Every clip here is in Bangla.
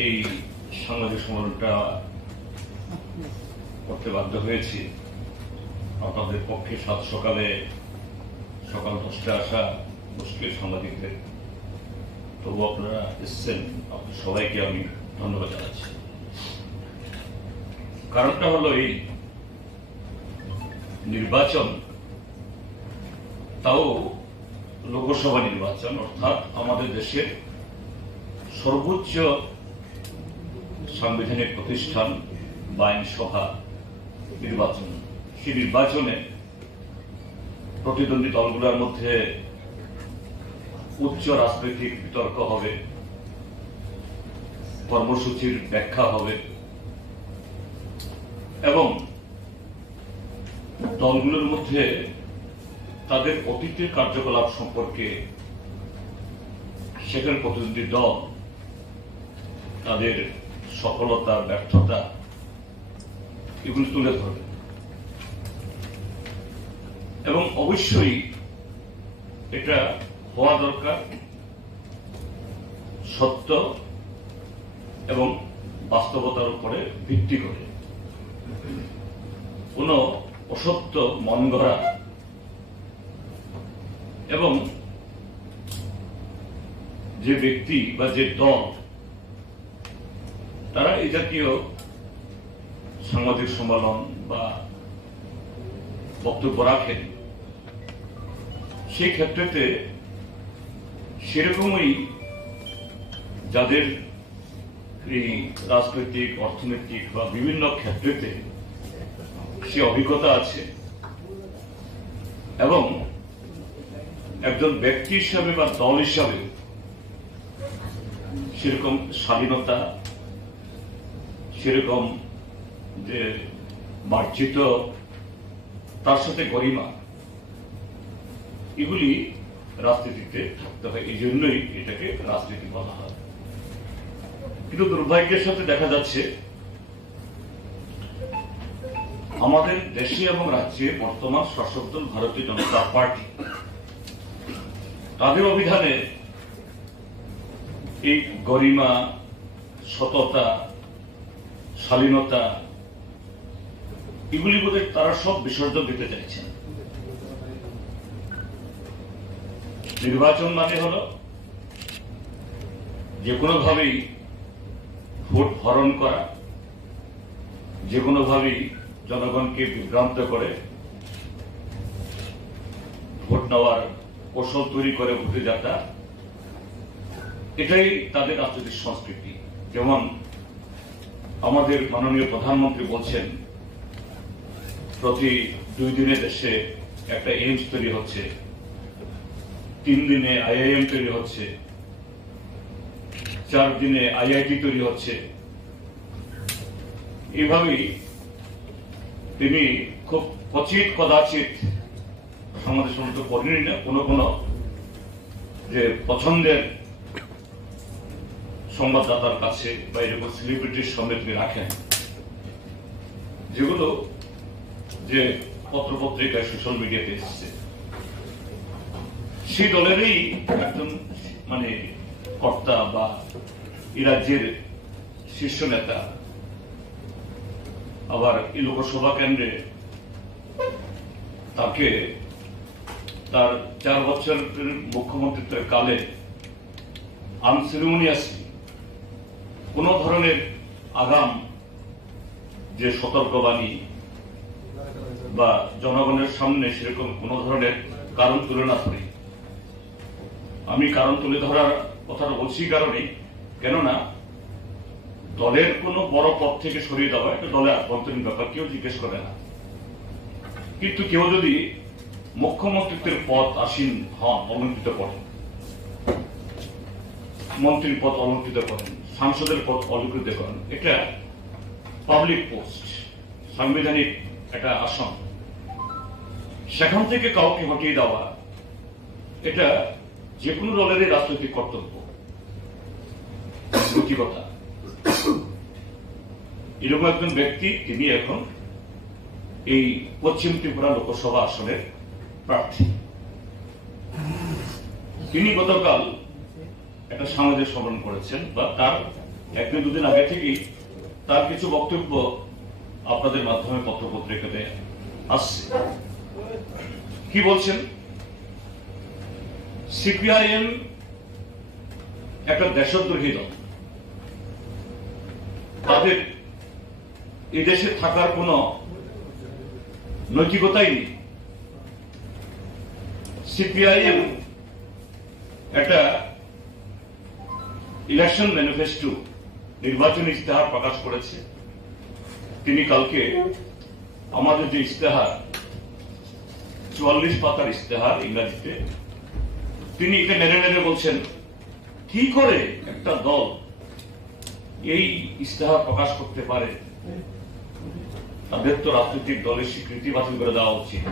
এই সাংবাদিক সম্মেলনটা করতে বাধ্য হয়েছি। আপনাদের পক্ষে সকাল 10টায় আসা মুশকিল সাংবাদিকদের, তবু আপনারা এসছেন, আপনাদের সবাইকে আমি ধন্যবাদ জানাচ্ছি। কারণটা হলো এই নির্বাচন, তাও লোকসভা নির্বাচন, অর্থাৎ আমাদের দেশের সর্বোচ্চ সাংবিধানিক প্রতিষ্ঠান বা আইনসভা নির্বাচন। সেই নির্বাচনে প্রতিদ্বন্দ্বী দলগুলোর মধ্যে উচ্চ রাজনৈতিক বিতর্ক হবে, কর্মসূচির ব্যাখ্যা হবে এবং দলগুলোর মধ্যে তাদের অতীতের কার্যকলাপ সম্পর্কে সেখানে প্রতিদ্বন্দ্বী দল তাদের সফলতা ব্যর্থতা এগুলো তুলে ধরবে এবং অবশ্যই এটা হওয়া দরকার সত্য এবং বাস্তবতার উপরে ভিত্তি করে। কোন অসত্য মন গড়া এবং যে ব্যক্তি বা যে দল তারা এই জাতীয় সাংবাদিক সম্মেলন বা বক্তব্য রাখেন, সেই ক্ষেত্রে সেরকমই যাদের এই রাজনৈতিক, অর্থনৈতিক বা বিভিন্ন ক্ষেত্রে সে অভিজ্ঞতা আছে এবং একজন ব্যক্তি হিসাবে বা দল হিসাবে সেরকম স্বাধীনতা, সেরকম যে মার্জিত, তার সাথে গরিমা, এগুলি রাজনীতিতে থাকতে হয়। এই জন্যই এটাকে রাজনীতি বলা হয়। কিন্তু দুর্ভাগ্যের সাথে দেখা যাচ্ছে আমাদের দেশে এবং রাজ্যে বর্তমান শাসক দল ভারতীয় জনতা পার্টি, তাদের অভিধানে এই গরিমা, সততা, শালীনতা এগুলি বোধহয় তারা সব বিসর্জন দিতে চাইছেন। নির্বাচন মানে হল যে কোনোভাবেই ভোট হরণ করা, যে কোনোভাবেই জনগণকে বিভ্রান্ত করে ভোট নেওয়ার কৌশল তৈরি করে ভোটে যাতা, এটাই তাদের রাজনৈতিক সংস্কৃতি। যেমন আমাদের মাননীয় প্রধানমন্ত্রী বলছেন প্রতি 2 দিনে দেশে একটা এইমস তৈরি হচ্ছে, 3 দিনে IIM তৈরি হচ্ছে, 4 দিনে IIT তৈরি হচ্ছে। এইভাবেই তিনি খুব কদাচিৎ সমাজের সম্মত করেনি না কোন যে পছন্দের সংবাদদাতার কাছে বা এরকম সেলিব্রিটির সঙ্গে তিনি রাখেন, যেগুলো যে পত্রপত্রিকায়, সোশ্যাল মিডিয়াতে এসেছে। সেই দলেরই একজন কর্তা বা এই রাজ্যের শীর্ষ নেতা আবার এই লোকসভা কেন্দ্রে তাকে তার 4 বছরের মুখ্যমন্ত্রীত্বের কালে আনসেরিমনিয়াসলি কোন ধরনের আগাম যে সতর্কবাণী বা জনগণের সামনে সেরকম কোন ধরনের কারণ তুলে না ধরে। আমি কারণ তুলে ধরার কথাটা বলছি কারণে, কেননা দলের কোন বড় পদ থেকে সরিয়ে দেওয়া একটা দলের আভ্যন্তরীণ ব্যাপার, কেউ জিজ্ঞেস করে না। কিন্তু কেউ যদি মুখ্যমন্ত্রীত্বের পদ আসীন হন, অলঙ্কৃত করেন, মন্ত্রীর পদ অলঙ্কৃত করেন, সাংসদের পদ অলঙ্কৃত করেন, এটা পাবলিক পোস্ট, সাংবিধানিক একটা আসন, সেখান থেকে কাউকে হটিয়ে দেওয়া এটা যে কোনো দলেরই রাজনৈতিক কর্তব্য, নৈতিকতা। এরকম একজন ব্যক্তি, তিনি এখন এই পশ্চিম ত্রিপুরা লোকসভা আসনের প্রার্থী। তিনি গতকাল একটা সাংবাদিক সম্মেলন করেছেন বা তার একদিন দুদিন আগে থেকেই তার কিছু বক্তব্য আপনাদের মাধ্যমে পত্রপত্রিকাতে আসছে। কি বলছেন? সিপিআইএম একটা দেশদ্রোহী দল, তাদের এই দেশে থাকার কোন নৈতিকতাই নেই। সিপিআইএম একটা ইলেকশন ম্যানিফেস্টো, নির্বাচনী ইস্তেহার প্রকাশ করেছে। তিনি কালকে আমাদের যে ইস্তেহার, 44 পাতার ইস্তেহার ইংরেজিতে, তিনি এটা নেড়ে নেড়ে বলছেন কি করে একটা দল এই ইস্তেহার প্রকাশ করতে পারে, তাদের তো রাজনৈতিক দলের স্বীকৃতি বাতিল করে দেওয়া উচিত।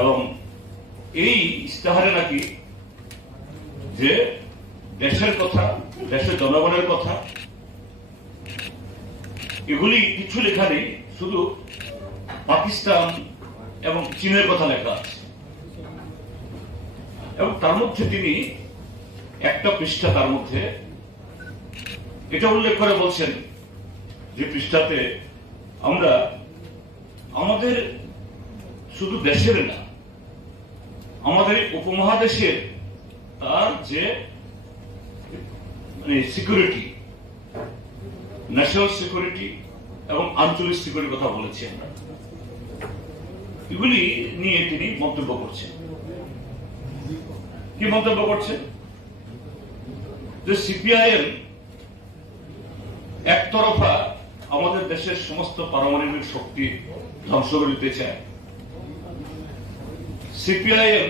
এবং এই ইস্তেহারে নাকি যে দেশের কথা, দেশের জনগণের কথা, এগুলি কিছু লেখা নেই, শুধু পাকিস্তান এবং চীনের কথা লেখা আছে। এবং তার মধ্যে তিনি একটা পৃষ্ঠা, তার মধ্যে এটা উল্লেখ করে বলছেন যে পৃষ্ঠাতে আমরা আমাদের শুধু দেশের না, আমাদের উপমহাদেশের তার যে সিকিউরিটি, ন্যাশনাল সিকিউরিটি এবং আঞ্চলিক সিকিউরিটির কথা বলেছেন, এগুলি নিয়ে তিনি মন্তব্য করছেন। কি মন্তব্য করছেন? যে সিপিআইএম একতরফা আমাদের দেশের সমস্ত পারমাণবিক শক্তি ধ্বংস করে দিতে চায়। সিপিআইএম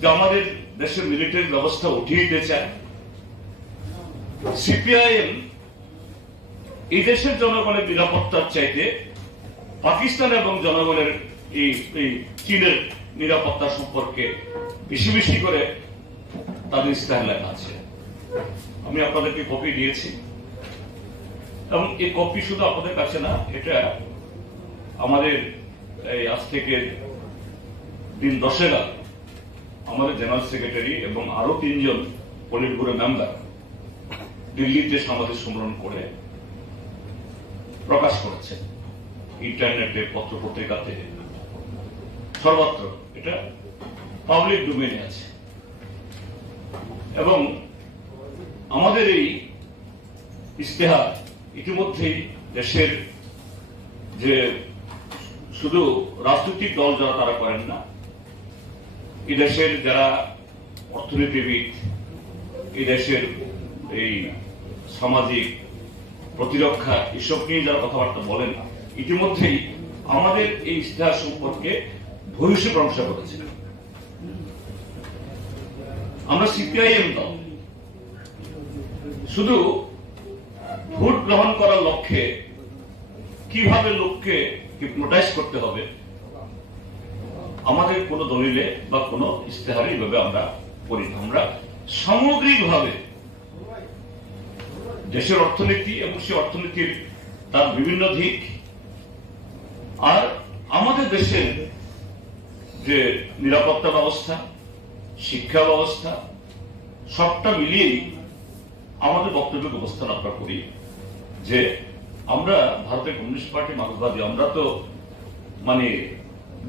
যে আমাদের দেশের মিলিটারি ব্যবস্থা উঠিয়ে দিতে চায়। সিপিআইএম এই দেশের জনগণের নিরাপত্তার চাইতে পাকিস্তান এবং জনগণের এই চীনের নিরাপত্তা সম্পর্কে বেশি বেশি করে তাদের ইস্তেহার লেখা আছে। আমি আপনাদেরকে কপি দিয়েছি এবং এই কপি শুধু আপনাদের কাছে না, এটা আমাদের আজ থেকে দিন 10 আগে আমাদের জেনারেল সেক্রেটারি এবং আরো 3 জন পলিট ব্যুরো মেম্বার দিল্লিতে সাংবাদিক সম্মেলন করে প্রকাশ করেছে, ইন্টারনেটে, পত্রপত্রিকাতে, সর্বত্র এটা পাবলিক ডোমেইনে আছে। এবং আমাদের এই ইস্তেহার ইতিমধ্যেই দেশের যে শুধু রাজনৈতিক দল যারা তারা করেন না, এই দেশের যারা অর্থনীতিবিদ, এই দেশের এই সামাজিক প্রতিরক্ষা, এসব নিয়ে যারা কথাবার্তা বলেন, ইতিমধ্যেই আমাদের এই ইস্তেহার সম্পর্কে ভবিষ্যৎ প্রশংসা করেছে। আমরা সিপিআইএম দল শুধু ভোট গ্রহণ করার লক্ষ্যে কিভাবে লোককে হিপনোটাইজ করতে হবে, আমাদের কোন দলিলে বা কোন ইস্তেহারে এইভাবে আমরা করি না। আমরা সামগ্রিকভাবে দেশের অর্থনীতি এবং সেই অর্থনীতির তার বিভিন্ন দিক আর আমাদের দেশের যে নিরাপত্তা ব্যবস্থা, শিক্ষা ব্যবস্থা, সবটা মিলিয়েই আমাদের বক্তব্যের অবস্থান আমরা করি যে আমরা ভারতের কমিউনিস্ট পার্টি মার্ক্সবাদী, আমরা তো মানে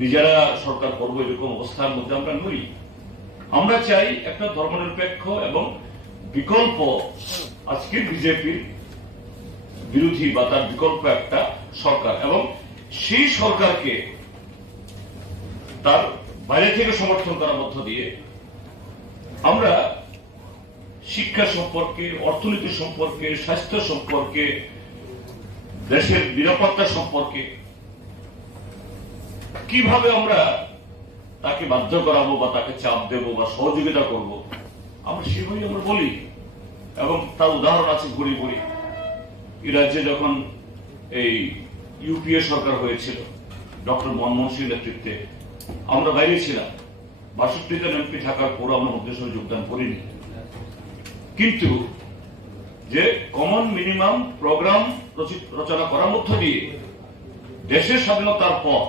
নিজেরা সরকার করবো এরকম অবস্থার মধ্যে আমরা নই। আমরা চাই একটা ধর্মনিরপেক্ষ এবং বিকল্প, আজকের বিজেপির বিরোধী বা তার বিকল্প একটা সরকার, এবং সেই সরকারকে তার বাইরে থেকে সমর্থন করার মধ্য দিয়ে আমরা শিক্ষা সম্পর্কে, অর্থনীতি সম্পর্কে, স্বাস্থ্য সম্পর্কে, দেশের নিরাপত্তা সম্পর্কে কিভাবে আমরা তাকে বাধ্য করাবো বা তাকে চাপ দেব বা সহযোগিতা করব, আমরা সেভাবেই আমরা বলি। এবং তার উদাহরণ আছে ঘুরি ঘুরি। এই রাজ্যে যখন এই ইউপিএ সরকার হয়েছিল ডক্টর মনমোহন সিং নেতৃত্বে, আমরা বাইরে ছিলাম, ৬২ জন এমপি থাকার পর আমরা মন্ত্রিসভায় যোগদান করিনি। কিন্তু যে কমন মিনিমাম প্রোগ্রাম রচনা করার মধ্য দিয়ে দেশের স্বাধীনতার পর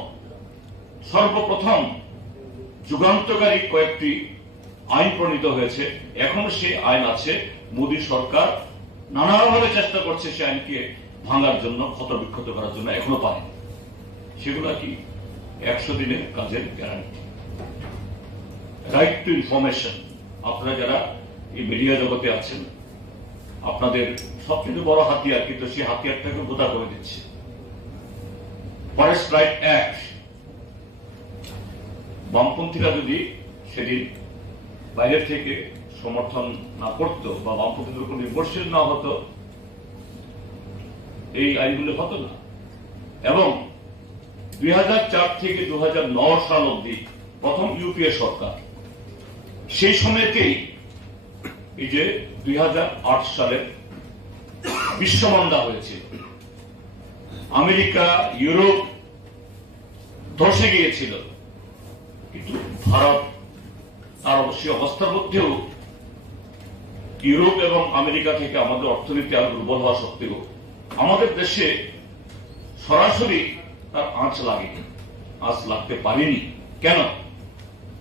সর্বপ্রথম যুগান্তকারী কয়েকটি আইন প্রণীত হয়েছে, এখনো সেই আইন আছে। মোদী সরকার নানাভাবে চেষ্টা করছে সে আইনকে ভাঙার জন্য, ক্ষত বিক্ষত করার জন্য, এখনো পারেনি। সেগুলো কি 100 দিনের কাজের গ্যারান্টি। রাইট টু ইনফরমেশন, আপনারা যারা এই মিডিয়া জগতে আছেন, আপনাদের সবচেয়ে বড় হাতিয়ার, কিন্তু সেই হাতিয়ারটাকে ভোতা করে দিচ্ছে। ফরেস্ট রাইট অ্যাক্ট, বামপন্থীরা যদি সেদিন বাইরের থেকে সমর্থন না করত বা বামপন্থীদের উপর নির্ভরশীল না হতো, এই আইনগুলো হতো না। এবং 2004 থেকে 2009 সাল অব্দি প্রথম ইউপিএ সরকার, সেই সময়তেই এই যে 2008 সালের বিশ্বমন্দা হয়েছিল, আমেরিকা ইউরোপ ধসে গিয়েছিল, কিন্তু ভারত তার অবশ্যই অবস্থার মধ্যেও ইউরোপ এবং আমেরিকা থেকে আমাদের অর্থনীতি আরো দুর্বল হওয়া সত্ত্বেও আমাদের দেশে সরাসরি তার আঁচ লাগেনি, আঁচ লাগতে পারেনি। কেন?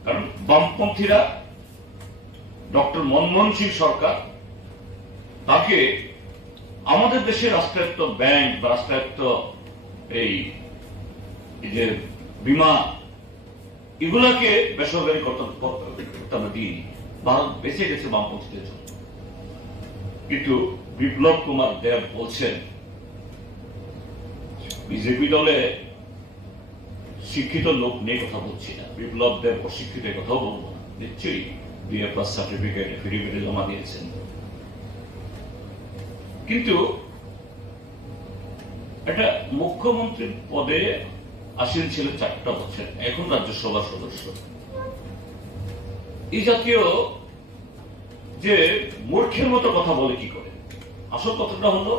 কারণ বামপন্থীরা, ডক্টর মনমোহন সিং সরকার, তাকে আমাদের দেশের রাষ্ট্রায়ত্ত ব্যাংক বা রাষ্ট্রায়ত্ত এই যে বিমা, এগুলাকে বেসরকারি করতে আমরা দিইনি। ভারত বেঁচে গেছে বামপন্থীদের জন্য। কিন্তু বিপ্লব কুমার দেব বলছেন বিজেপি দলে শিক্ষিত লোক নিয়ে কথা বলছি না, বিপ্লব দেব অশিক্ষিত কথাও বলবো না, নিশ্চয়ই BA+ সার্টিফিকেট এফিডেভিটে জমা দিয়েছেন। কিন্তু একটা মুখ্যমন্ত্রীর পদে আসীন ছিলেন 4টা বছর, এখন রাজ্যসভার সদস্য। এই জাতীয় যে মূর্খের মতো কথা বলে কি করে? আসল কথাটা হলো,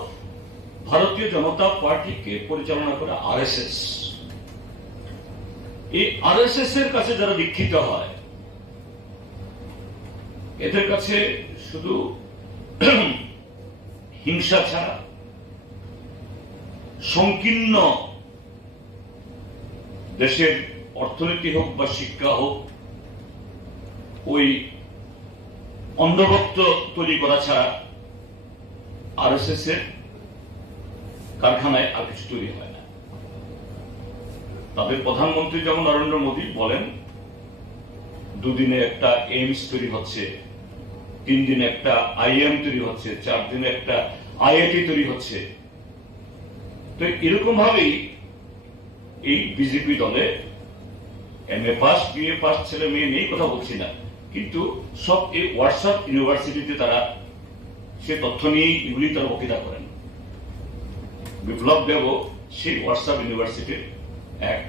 ভারতীয় জনতা পার্টিকে পরিচালনা করে RSS। এই RSS এর কাছে যারা দীক্ষিত হয়, এদের কাছে শুধু হিংসা ছাড়া সংকীর্ণ দেশের অর্থনীতি হোক বা শিক্ষা হোক, ওই অন্ধভক্ত তৈরি করা ছাড়া RSS এর কারখানায় আর কিছু তৈরি হয় না। তাদের প্রধানমন্ত্রী যেমন নরেন্দ্র মোদী বলেন, 2 দিনে একটা এইমস তৈরি হচ্ছে, 3 দিনে একটা IIM তৈরি হচ্ছে, 4 দিনে একটা IIT তৈরি হচ্ছে। তো এরকম ভাবেই এই বিজেপি দলে MA পাস BA পাস ছেলে মেয়ে নিয়ে কথা বলছি না, কিন্তু সব এই হোয়াটসঅ্যাপ ইউনিভার্সিটিতে তারা সে তথ্য নিয়েই এগুলি তারা বক্তৃতা করেন। বিপ্লব দেব সেই হোয়াটসঅ্যাপ ইউনিভার্সিটির এক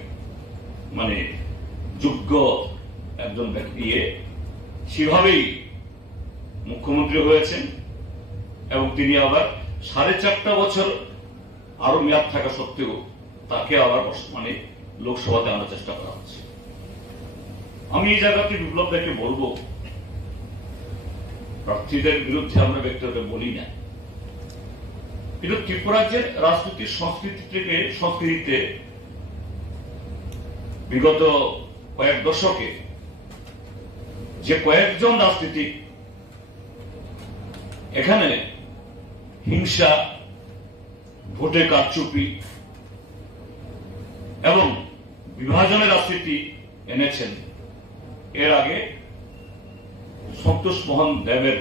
যোগ্য একজন ব্যক্তি, সেভাবেই মুখ্যমন্ত্রী হয়েছেন। এবং তিনি আবার 4.5 বছর আরো মেয়াদ থাকা সত্ত্বেও তাকে আবার লোকসভাতে আনার চেষ্টা করা হচ্ছে। আমি এই জায়গাতে বিপ্লব দাকে বলবো, প্রার্থীদের বিরুদ্ধে আমরা ব্যক্তিগত বলি না, কিন্তু ত্রিপুরাজ্যের রাজনৈতিক সংস্কৃতিতে বিগত কয়েক দশকে যে কয়েকজন রাজনীতিক এখানে হিংসা, ভোটে কারচুপি এবং বিভাজনের রাজনীতি এনেছেন, এর আগে সন্তোষ মোহন দেবের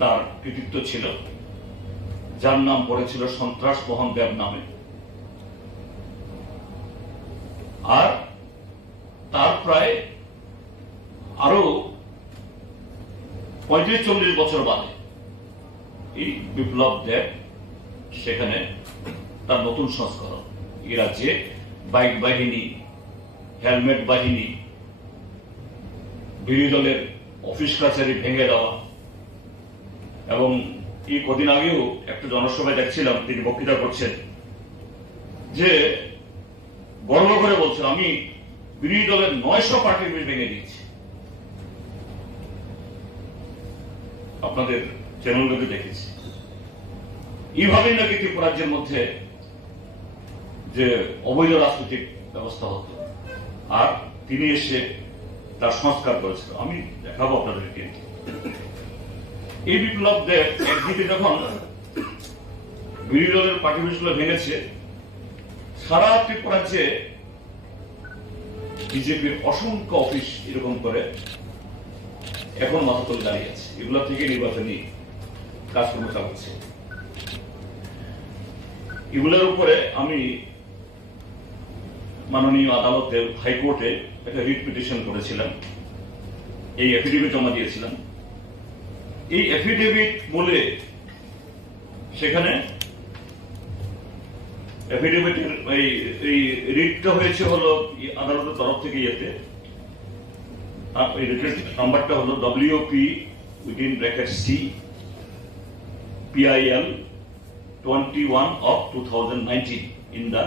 তার কৃতিত্ব ছিল, যার নাম পড়েছিল সন্ত্রাস মোহন দেব নামে। আর তার প্রায় আরো 35-40 বছর বাদে এই বিপ্লব দেব সেখানে তার নতুন সংস্করণ, এই রাজ্যে বাইক বাহিনী, হেলমেট বাহিনী, বিরোধী দলের অফিস কাছারি ভেঙে দেওয়া, এবং এই কদিন আগেও একটা জনসভায় দেখছিলাম তিনি বক্তৃতা করছেন, যে গর্ব করে বলছেন আমি বিরোধী দলের 900 পার্টির বিল ভেঙে দিয়েছি। আপনাদের চ্যানেলগুলোতে দেখেছি। এইভাবেই নাকি ত্রিপুরাজ্যের মধ্যে যে অবৈধ রাজনৈতিক ব্যবস্থা হতো, আর তিনি এসে তার সংস্কার করেছিল। আমি দেখাবো আপনাদেরকে। এই বিপ্লবদের একদিকে যখন বিরোধী দলের পার্টি অফিসগুলো ভেঙেছে, সারা ত্রিপুরাজ্যে বিজেপির অসংখ্য অফিস এরকম করে এখন মাথা তুলে দাঁড়িয়ে আছে। এগুলো থেকে নির্বাচনী কাজকর্ম চালাচ্ছে। এগুলোর উপরে আমি মাননীয় আদালতের হাইকোর্টে একটা রিট পিটিশন করেছিলাম, এই এফিডেভিট জমা দিয়েছিলাম। এই এফিডেভিট বলে সেখানে এফিডেভিটের এই রিটটা হয়েছে হলো আদালতের তরফ থেকে ইয়েতে, এই রিটের নাম্বারটা হলো WP within bracket C PIL 21 of 2019 in the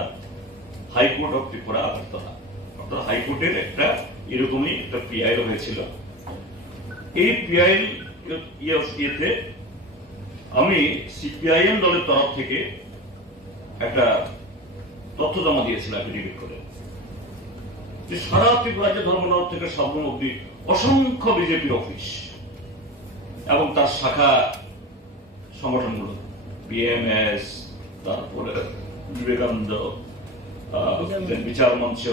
High Court of Tripura Agartala। অর্থাৎ হাইকোর্টের একটা এরকমই একটা PIL হয়েছিল। এই PIL ইয়েতে আমি CPIM দলের তরফ থেকে একটা তথ্য জমা দিয়েছিলাম এফিডেভিট করে, যে সারা ত্রিপুরাজ্যে ধর্মনগর থেকে সাবরুম অব্দি অসংখ্য বিজেপির অফিস এবং তার শাখা সংগঠনগুলো BMS, তারপরে বিবেকানন্দ বিচার মঞ্চ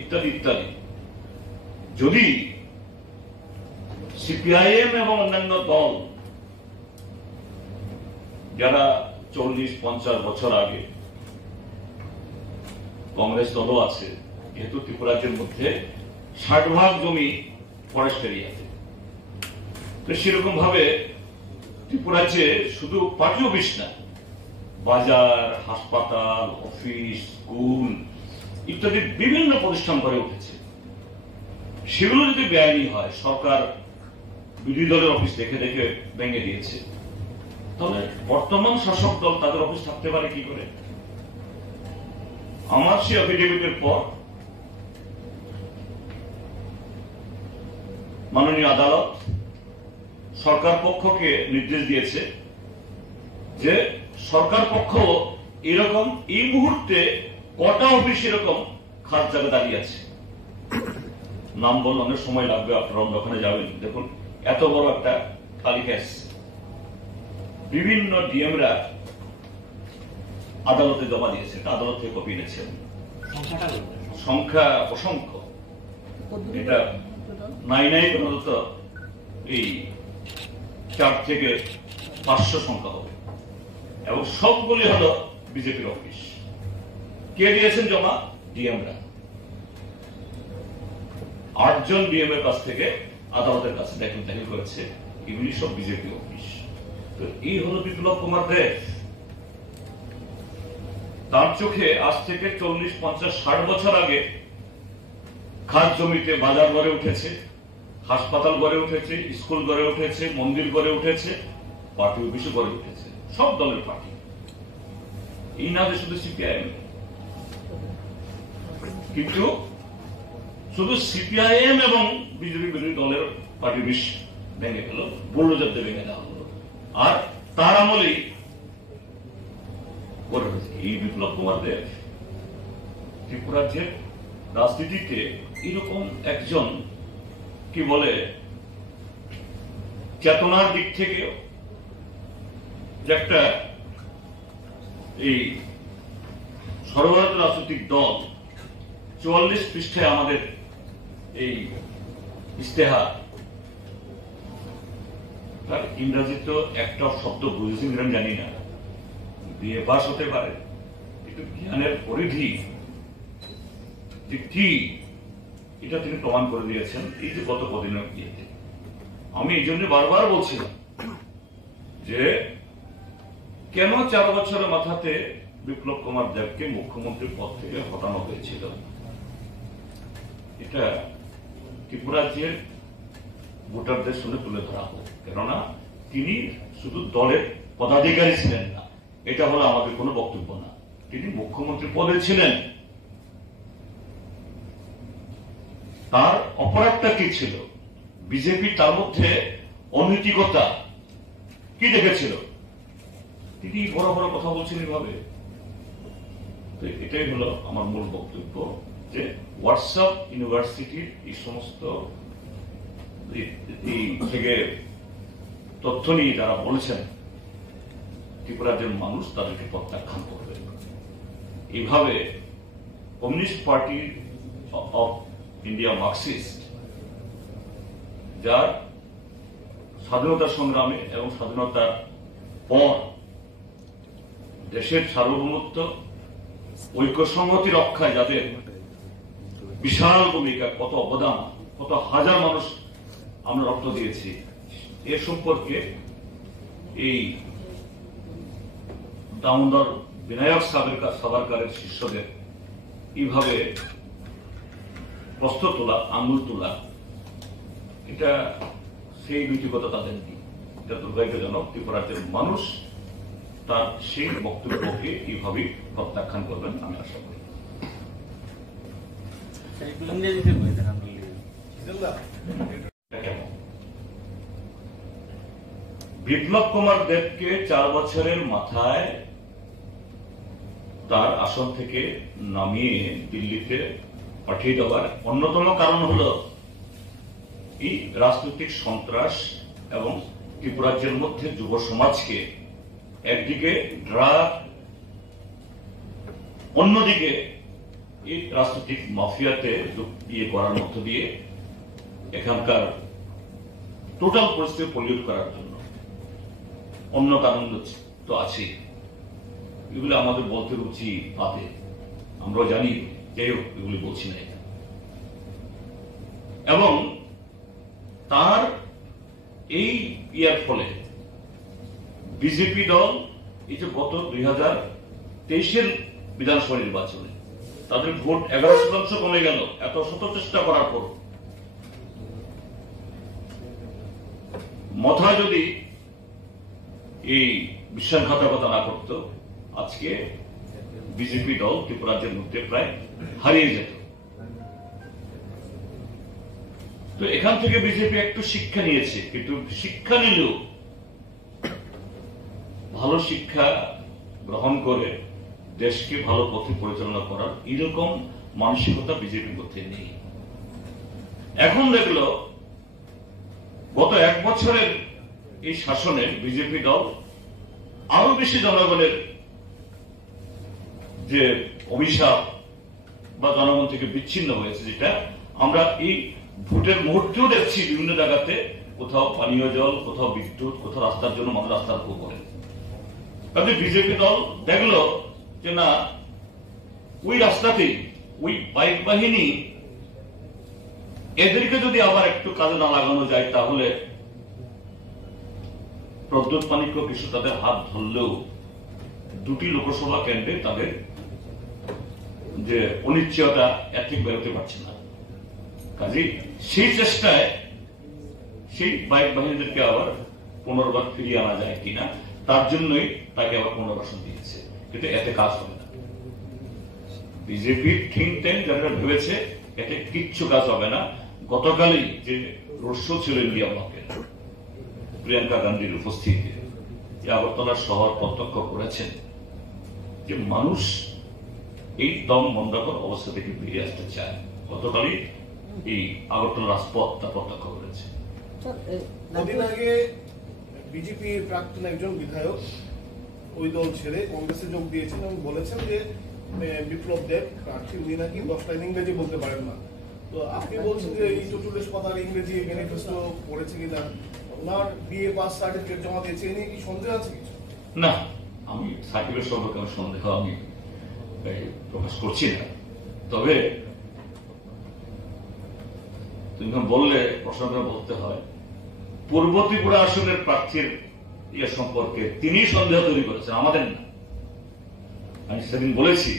ইত্যাদি ইত্যাদি, যদি CPIM এবং অন্যান্য দল যারা 40-50 বছর আগে, কংগ্রেস দলও আছে, যেহেতু ত্রিপুরাজ্যের মধ্যে 60% জমি ফরেস্ট এরিয়াতে, তো সেরকম ভাবে ত্রিপুরাজ্যে শুধু পার্টি অফিস না, বাজার, হাসপাতাল, অফিস, স্কুল ইত্যাদি বিভিন্ন প্রতিষ্ঠান গড়ে উঠেছে। সেগুলো যদি বেআইনি হয়, সরকার বিরোধী দলের অফিস দেখে দেখে ভেঙে দিয়েছে, তাহলে বর্তমান শাসক দল তাদের অফিস থাকতে পারে কি করে? আমার সে এফিডেভিটের পর মাননীয় আদালত সরকার পক্ষকে নির্দেশ দিয়েছে যে সরকার পক্ষ এরকম এই মুহূর্তে কটা অফিস এরকম খাস জায়গা দাঁড়িয়ে আছে। নাম বললে অনেক সময় লাগবে, আপনারা ওখানে যাবেন, দেখুন এত বড় একটা তালিকা এসছে। বিভিন্ন ডিএমরা আদালতে জমা দিয়েছে, আদালত থেকে কপি এনেছেন, সংখ্যা অসংখ্য। এটা নাই প্রধানত এই 4 থেকে 500 সংখ্যা হবে, এবং সবগুলি হলো বিজেপির অফিস। কে দিয়েছেন জমা? ডিএমরা। 8 জন ডিএম এর কাছ থেকে আদালতের কাছে দাখিল করেছে, এগুলি সব বিজেপি অফিস। তো এই হলো বিপ্লব কুমার দেব। তার চোখে আজ থেকে 40-50-60 বছর আগে খাস জমিতে বাজার গড়ে উঠেছে, হাসপাতাল গড়ে উঠেছে, স্কুল গড়ে উঠেছে, মন্দির গড়ে উঠেছে, পার্টি অফিসও গড়ে উঠেছে, সব দলের পার্টি। এই না যে শুধু CPIM, কিন্তু শুধু CPIM এবং বিজেপি বিরোধী দলের পার্টি অফিস ভেঙে গেল, বুলডোজার দিয়ে ভেঙে দেওয়া হলো, আর তার আমলেই গড়ে উঠেছে এই বিপ্লব কুমার দেব। ত্রিপুরাজ্যের রাজনীতিতে এরকম একজন কি বলে চেতনার দিক থেকে যে একটা এই সর্বভারত রাজনৈতিক দল 44 পৃষ্ঠায় আমাদের এই ইস্তেহার, তার ইংরেজিতে একটা শব্দ বুঝেছেন কিনা জানি না, বিয়ে পাস হতে পারে, কিন্তু জ্ঞানের পরিধি যে কি এটা তিনি প্রমাণ করে দিয়েছেন এই যে গত কদিনের ইয়েতে। আমি এই জন্য বারবার বলছিলাম যে কেন 4 বছরের মাথাতে বিপ্লব কুমার দেবকে মুখ্যমন্ত্রী পদ থেকে হটানো হয়েছিল। এটা ত্রিপুরাজ্যের ভোটারদের সঙ্গে তুলে ধরা হোক, কেননা তিনি শুধু দলের পদাধিকারী ছিলেন না, এটা হলো আমাদের কোনো বক্তব্য না, তিনি মুখ্যমন্ত্রী পদে ছিলেন। তার অপরাধটা কি ছিল? বিজেপি তার মধ্যে অনৈতিকতা কি দেখেছিল? তিনি বড় বড় কথা বলছেন এভাবে। তো এটাই হলো আমার মূল বক্তব্য। যে হোয়াটসঅ্যাপ ইউনিভার্সিটির এই সমস্ত থেকে তথ্য নিয়ে যারা বলেছেন ত্রিপুরা রাজ্যের মানুষ তাদেরকে প্রত্যাখ্যান করবে। এইভাবে communist party of India Marxist, যার স্বাধীনতা সংগ্রামে এবং স্বাধীনতার পর দেশের সার্বভৌমত্ব ঐক্য সংহতি রক্ষায় যাদের বিশাল ভূমিকা, কত অবদান, কত হাজার মানুষ আমরা রক্ত দিয়েছি, এ সম্পর্কে এই দামোদর বিনায়ক সাভারকারের শিষ্যদের এইভাবে প্রশ্ন তোলা, আঙুল তোলা, এটা সেই নৈতিকতা তাদের নেই। এটা দুর্ভাগ্যজনক। ত্রিপুরার মানুষ তার সেই বক্তব্যকে এইভাবে প্রত্যাখ্যান করবেন আমি আশা করি। বিপ্লব কুমার দেবকে 4 বছরের মাথায় তার আসন থেকে নামিয়ে দিল্লিতে পাঠিয়ে দেওয়ার অন্যতম কারণ হল এই রাজনৈতিক সন্ত্রাস এবং ত্রিপুরাজ্যের মধ্যে যুব সমাজকে একদিকে ড্রাগ, অন্যদিকে এই রাজনৈতিক মাফিয়াতে ইয়ে করার মধ্য দিয়ে এখানকার টোটাল পরিস্থিতি পরিবর্তন করার জন্য। অন্য কারণ তো আছে, এগুলো আমাদের বলতে রুচি পাতে, আমরা জানি, যাই হোক এগুলি বলছি না। এবং তার এই ইয়ার ফলে বিজেপি দল এই যে গত 2023-এর বিধানসভা নির্বাচনে তাদের ভোট 11% কমে গেল, এত শত চেষ্টা করার পর। মাথায় যদি এই বিশ্বাসঘাতকতা না করত, আজকে বিজেপি দল ত্রিপুরা রাজ্যের মধ্যে প্রায় হারিয়ে যেত। তো এখান থেকে বিজেপি একটু শিক্ষা নিয়েছে, কিন্তু শিক্ষা নিলেও ভালো শিক্ষা গ্রহণ করে দেশকে ভালো পথে পরিচালনা করার এরকম মানসিকতা বিজেপির মধ্যে নেই। এখন দেখলো গত 1 বছরের এই শাসনে বিজেপি দল আরো বেশি জনগণের যে অভিশাপ বা জনগণ থেকে বিচ্ছিন্ন হয়েছে, যেটা আমরা এই ভোটের মুহূর্তেও দেখছি। বিভিন্ন জায়গাতে কোথাও পানীয় জল, কোথাও বিদ্যুৎ, কোথাও রাস্তার জন্য মানুষ রাস্তার উপর করেন। কাজে বিজেপি দল দেখলো যে না, ওই রাস্তাতেই ওই বাইক বাহিনী, এদেরকে যদি আবার একটু কাজে না লাগানো যায়, তাহলে প্রদ্যোৎ মানিক্য কিছু তাদের হাত ধরলেও 2টি লোকসভা কেন্দ্রে তাদের যে অনিশ্চয়তা ঠিক বেরোতে পারছে না। কাজেই সেই চেষ্টায় সেই বাইক বাহিনীদেরকে আবার পুনর্বার ফিরিয়ে আনা যায় কিনা, তার জন্যই তাকে আবার পুনর্বাসন দিয়েছে। কিন্তু এতে কাজ হবে না। বিজেপির থিঙ্ক ট্যাঙ্ক যারা ভেবেছে এতে কিচ্ছু কাজ হবে না। গতকালই যে রোড শো ছিল ইন্ডিয়া ব্লকের, প্রিয়াঙ্কা গান্ধীর উপস্থিতিতে আগরতলা শহর প্রত্যক্ষ করেছেন যে মানুষ এই দম বন্ধকর অবস্থা থেকে বেরিয়ে আসতে চায়। গতকালই এই আগরতলা রাজপথ তা প্রত্যক্ষ করেছে। কদিন আগে বিজেপির প্রাক্তন একজন বিধায়ক ওই দল ছেড়ে কংগ্রেসে যোগ দিয়েছেন এবং বলেছেন যে বিপ্লব দেব প্রার্থী উনি নাকি 10 লাইন ইংরেজি বলতে পারেন না। তো আপনি বলছেন যে এই 44 পাতার ইংরেজি ম্যানিফেস্টো পড়েছে কিনা, ওনার বিএ পাস সার্টিফিকেট জমা দিয়েছে, এ নিয়ে কি সন্দেহ আছে কিছু? না, আমি সার্টিফিকেট সম্পর্কে আমার সন্দেহ আমি প্রকাশ করছি না। তবে তুমি বললে প্রশ্ন করে বলতে হয়, পূর্ব ত্রিপুরা আসনের প্রার্থীর ইয়ে সম্পর্কে তিনি সন্দেহ তৈরি করেছেন, আমাদের না। আমি সেদিন বলেছি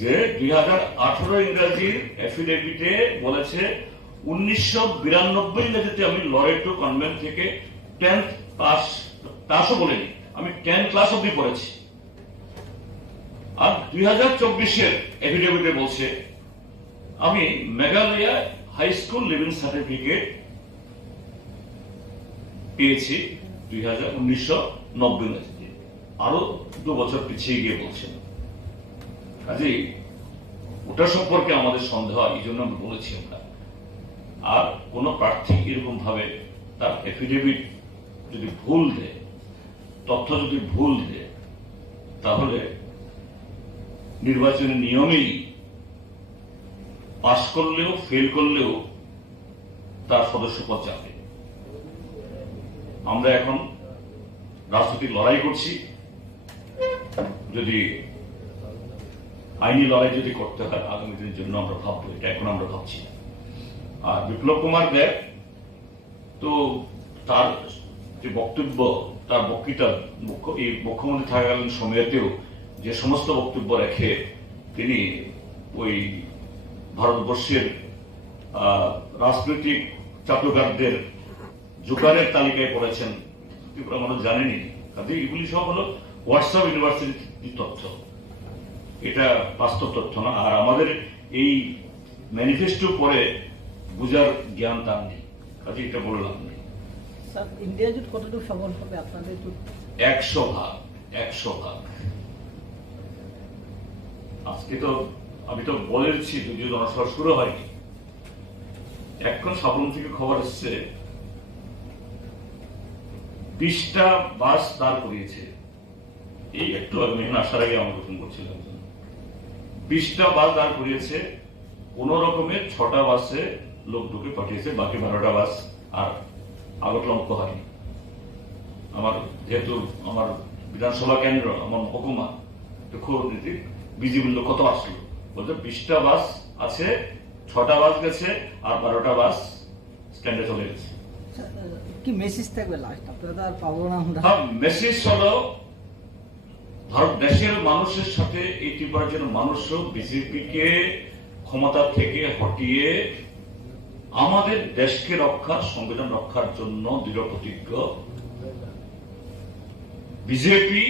যে 2018 ইংরেজির এফিডেভিটে বলেছে 1992 ইংরেজিতে আমি লরেটো কনভেন্ট থেকে 10th পাসও বলিনি, আমি 10 ক্লাস অব্দি পড়েছি। আর 2024-এর এফিডেভিটে বলছে আমি Meghalaya high school leaving certificate পেয়েছি 1990 আরো 2 বছর পিছিয়ে গিয়ে বলছেন। কাজেই ওটা সম্পর্কে আমাদের সন্দেহ, এই জন্য আমি বলেছি আমরা। আর কোন প্রার্থী এরকম ভাবে তার এফিডেভিট যদি ভুল দেয়, তথ্য যদি ভুল দেয়, তাহলে নির্বাচনের নিয়মেই পাশ করলেও ফেল করলেও তার সদস্যপদ যাবে। আমরা এখন রাজনৈতিক লড়াই করছি, যদি আইনি লড়াই যদি করতে হয় আগামী দিনের জন্য আমরা ভাববো, এটা এখন আমরা ভাবছি। আর বিপ্লব কুমার দেব তো তার যে বক্তব্য, তার বক্তৃতা এই মুখ্যমন্ত্রী থাকাকালীন সময়েতেও যে সমস্ত বক্তব্য রেখে তিনি ওই ভারতবর্ষের রাজনৈতিক চাটুকারদের জোকারের তালিকায় পড়েছেন, ত্রিপুরা মানুষ জানেনি। কাজে এগুলি সব হলো হোয়াটসঅ্যাপ ইউনিভার্সিটির তথ্য, এটা বাস্তব তথ্য না। আর আমাদের এই ম্যানিফেস্টো পরে বুঝার জ্ঞান তার নেই, কাজে এটা বললাম নেই। ইন্ডিয়া জোট কতটুকু সফল হবে আপনাদের জোট? 100 ভাগ। আজকে তো আমি তো বলেছি যদিও জনসভা শুরু হয়নি, এখন সাবরুম থেকে খবর এসছে 20টা বাস দাঁড় করিয়েছে। এই একটু মেহমান আসার আগে আমাকে ফোন করছিলাম, 20টা বাস দাঁড় করিয়েছে, কোন রকমের 6টা বাসে লোক ঢুকে পাঠিয়েছে, বাকি 12টা বাস আর আগতলঙ্ক হয়নি। আমার যেহেতু আমার বিধানসভা কেন্দ্র, আমার মহকুমা, খবর নিতে বিজিবির লোক কত আসলো, বলতে 20টা বাস আছে, 6টা বাস গেছে আর 12টা বাস স্ট্যান্ডে চলে গেছে। কি মেসেজ থাকবে লাস্ট? আপনারা আর পাবো না আমরা। মেসেজ হলো ভারত দেশের মানুষের সাথে এই ত্রিপুরার মানুষও বিজেপিকে ক্ষমতা থেকে হটিয়ে আমাদের দেশকে রক্ষা, সংবিধান রক্ষার জন্য দৃঢ় প্রতিজ্ঞ। বিজেপি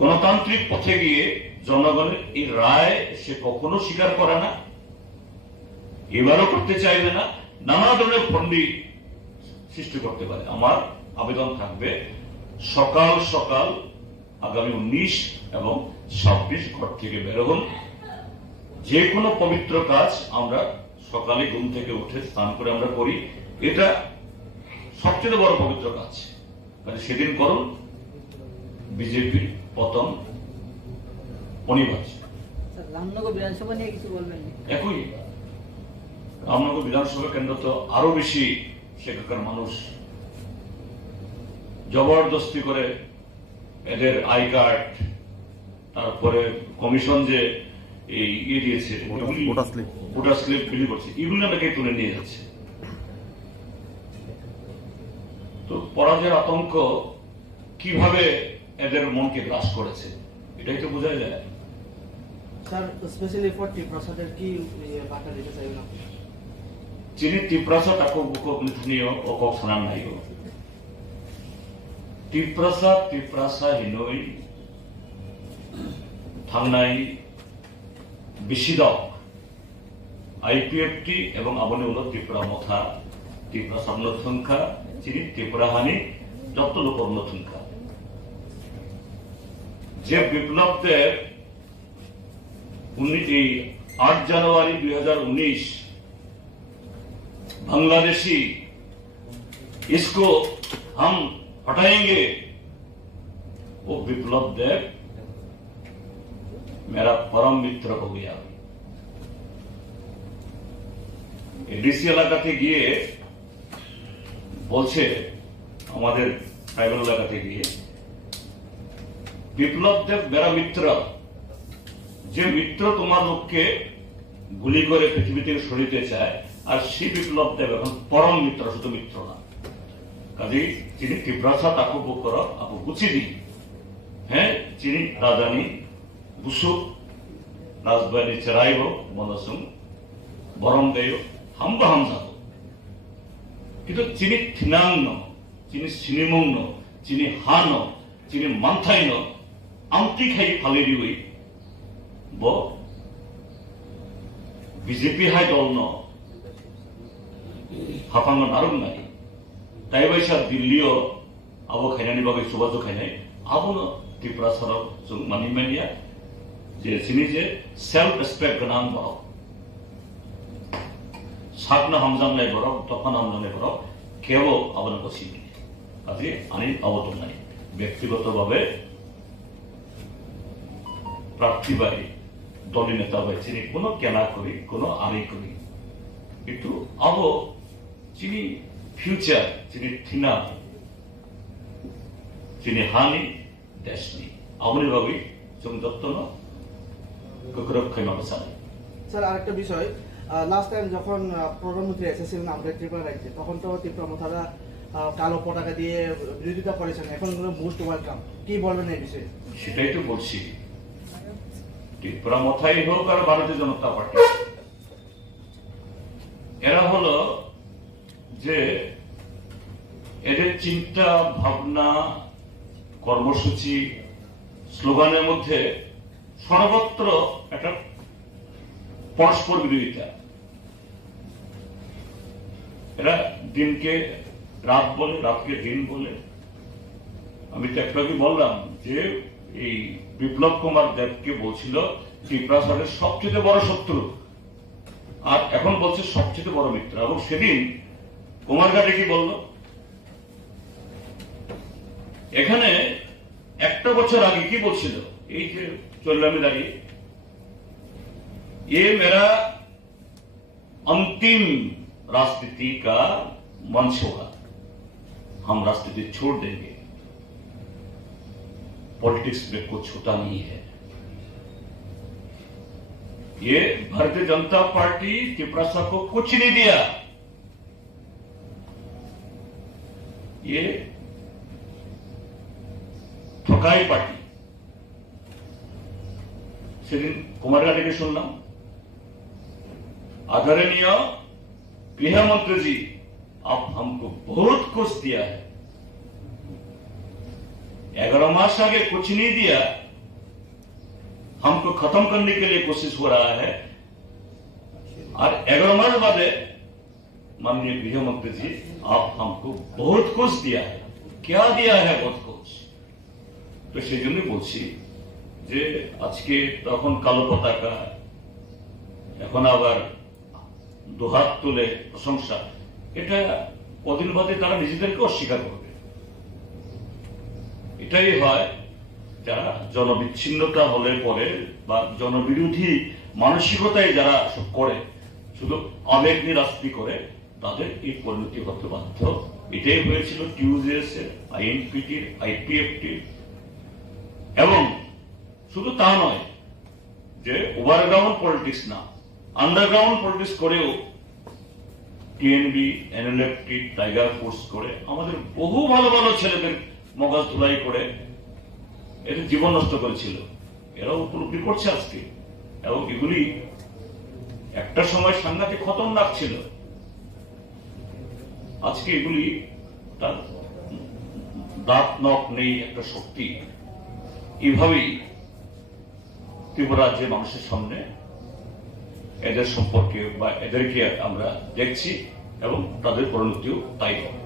গণতান্ত্রিক পথে গিয়ে জনগণের এই রায় সে কখনো স্বীকার করে না, এবারও করতে চাইবে না, নানা ধরনের ফন্ডি সৃষ্টি করতে পারে। আমার আবেদন থাকবে সকাল সকাল আগামী 19 এবং 26 ঘর থেকে বেরোন। যে কোনো পবিত্র কাজ আমরা সকালে ঘুম থেকে উঠে স্নান করে আমরা করি, এটা সবচেয়ে বড় পবিত্র কাজ। সেদিন করুন, বিজেপির পতন অনিবার্য। রামনগর বিধানসভা নিয়ে কিছু বলবেন? একই রামনগর বিধানসভা কেন্দ্র তো আরো বেশি, সেখানকার মানুষ জবরদস্তি করে এদের আই কার্ড, তারপরে কমিশন যে ইয়ে দিয়েছে ভোটার স্লিপ বিলি করছে, এগুলো নাকি তুলে নিয়ে যাচ্ছে। তো পরাজয়ের আতঙ্ক কিভাবে এদের মনকে গ্রাস করেছে এটাই তো বোঝা যায়। স্যার, স্পেশালি ফর টিপ্রাসাদের কি বার্তা দিতে চাইবেন? যিনি টিপ্রাসা তাকে নিয়ে ও কক সানান নাই টিপ্রাসা হিনই থাংনাই বিশিদক আইপিএফটি এবং আবনি হল ত্রিপুরা মথা ত্রিপুরা সংখ্যা যিনি ত্রিপুরা হানি যত লোক সংখ্যা। যে বিপ্লবদের 8 জানুয়ারি 2019 बांग्लादेशी इसको हम हटाएंगे, वो विप्लव देव मेरा परम मित्र हो गया। एडीसी এলাকাতে গিয়ে বলছে, আমাদের ট্রাইবাল এলাকাতে গিয়ে, বিপ্লব দেব মেরা মিত্র, যে মিত্র তোমার লোককে গুলি করে পৃথিবী থেকে সরিতে চায়, আর সেই বিপ্লব দেব এখন পরম মিত্র, শুধু মিত্র না। কাজেই যিনি তীব্রাসা তাকে বুকর আপু বুঝিনি, হ্যাঁ যিনি রাজানি বুসুক রাজবাড়ি চেরাইব মনসুম বরং দেয় হাম্বা হামজাব, কিন্তু যিনি থিনাংন, যিনি সিনিমংন, যিনি হান, যিনি মান্থাইন আমটি খাই ফালেরি হই ব বিজেপি হাই দল ন হাফাঙ্গ নারুং নাই তাই বাইসা দিল্লিও আবো খাইনানি বাগै सुबाजो खाइनाय आबो त्रिपुरा साराव जों मानिमानिया তিনি যে সেলফ রেসপেক্ট গান বড় সাকনা হামজাম নাই বড় তখন হামজাম নাই বড় কেউ আপনার কাছে আজকে আনি অবতন নাই ব্যক্তিগতভাবে প্রার্থী বাড়ি দলীয় নেতা বাই তিনি কোনো কেনা করি কোনো আড়াই করি কিন্তু আবো যিনি ফিউচার যিনি থিনা যিনি হানি দেশনি আপনি ভাবি जों যত্ন গোরক্ষায় মানসানি স্যার আরেকটা বিষয় লাস্ট টাইম যখন প্রধানমন্ত্রী এসেছিলেন আমরা ত্রিপুরা রাজ্যে তখন তো ত্রিপুরা মথারা কালো পতাকা দিয়ে বিরোধিতা করেছেন এখন মোস্ট ওয়েলকাম কি বলবেন এই বিষয়ে সেটাই তো বলছি ত্রিপুরা মথাই হোক আর ভারতীয় জনতা পার্টি এরা হলো যে এদের চিন্তা ভাবনা কর্মসূচি স্লোগানের মধ্যে সর্বত্র একটা পরস্পর বিরোধিতা এরা দিনকে রাত বলে রাতকে দিন বলে আমি তো একটু আগে বললাম যে এই বিপ্লব কুমার দেবকে বলছিল ত্রিপুরা সরকারের সবচেয়ে বড় শত্রু আর এখন বলছে সবচেয়ে বড় মিত্র এবং সেদিন কুমারঘাটে কি বলল এখানে একটা বছর আগে কি বলছিল এই যে চললামে দাঁড়িয়ে ये मेरा अंतिम राजनीति का मंच होगा हम राजनीति छोड़ देंगे पॉलिटिक्स में कुछ होता नहीं है ये भारतीय जनता पार्टी त्रिपुरा को कुछ नहीं दिया ये ठकाई पार्टी সেদিন কুমারঘাটে শুনলাম आदरणीय गृह मंत्री जी आप हमको बहुत कुछ दिया है 11 मास आगे कुछ नहीं दिया हमको खत्म करने के लिए कोशिश हो रहा है और 11 मास बाद माननीय गृह मंत्री जी आप हमको बहुत कुछ दिया है क्या दिया है बहुत कुछ तो সেই জন্য বলছি যে আজকে তখন কালো পতাকা এখন আবার দুহাত তুলে প্রশংসা এটা কদিন বাদে তারা নিজেদেরকে অস্বীকার করবে এটাই হয় যারা জনবিচ্ছিন্নতা হলে পরে বা জনবিরোধী মানসিকতায় যারা করে শুধু আবেগ নিয়ে রাজনীতি করে তাদের এই পরিণতি হতে বাধ্য এটাই হয়েছিল টিউজেএস এর আইএনপিটির আইপিএফটির এবং শুধু তা নয় যে ওভারগ্রাউন্ড পলিটিক্স না আন্ডারগ্রাউন্ড পলিটিক্স করেও টিএনবি এনএলএফটি টাইগার ফোর্স করে আমাদের বহু ভালো ভালো ছেলেদের মগজ ধুলাই করে এদের জীবন নষ্ট করেছিল এরাও উপলব্ধি করছে আজকে এবং এগুলি একটা সময় সাংঘাতিক খতরনাক ছিল আজকে এগুলি তার দাঁত নখ নেই একটা শক্তি এইভাবেই ত্রিপুরা রাজ্যের মানুষের সামনে এদের সম্পর্কে বা এদেরকে আমরা দেখছি এবং তাদের পরিণতিও তাই হবে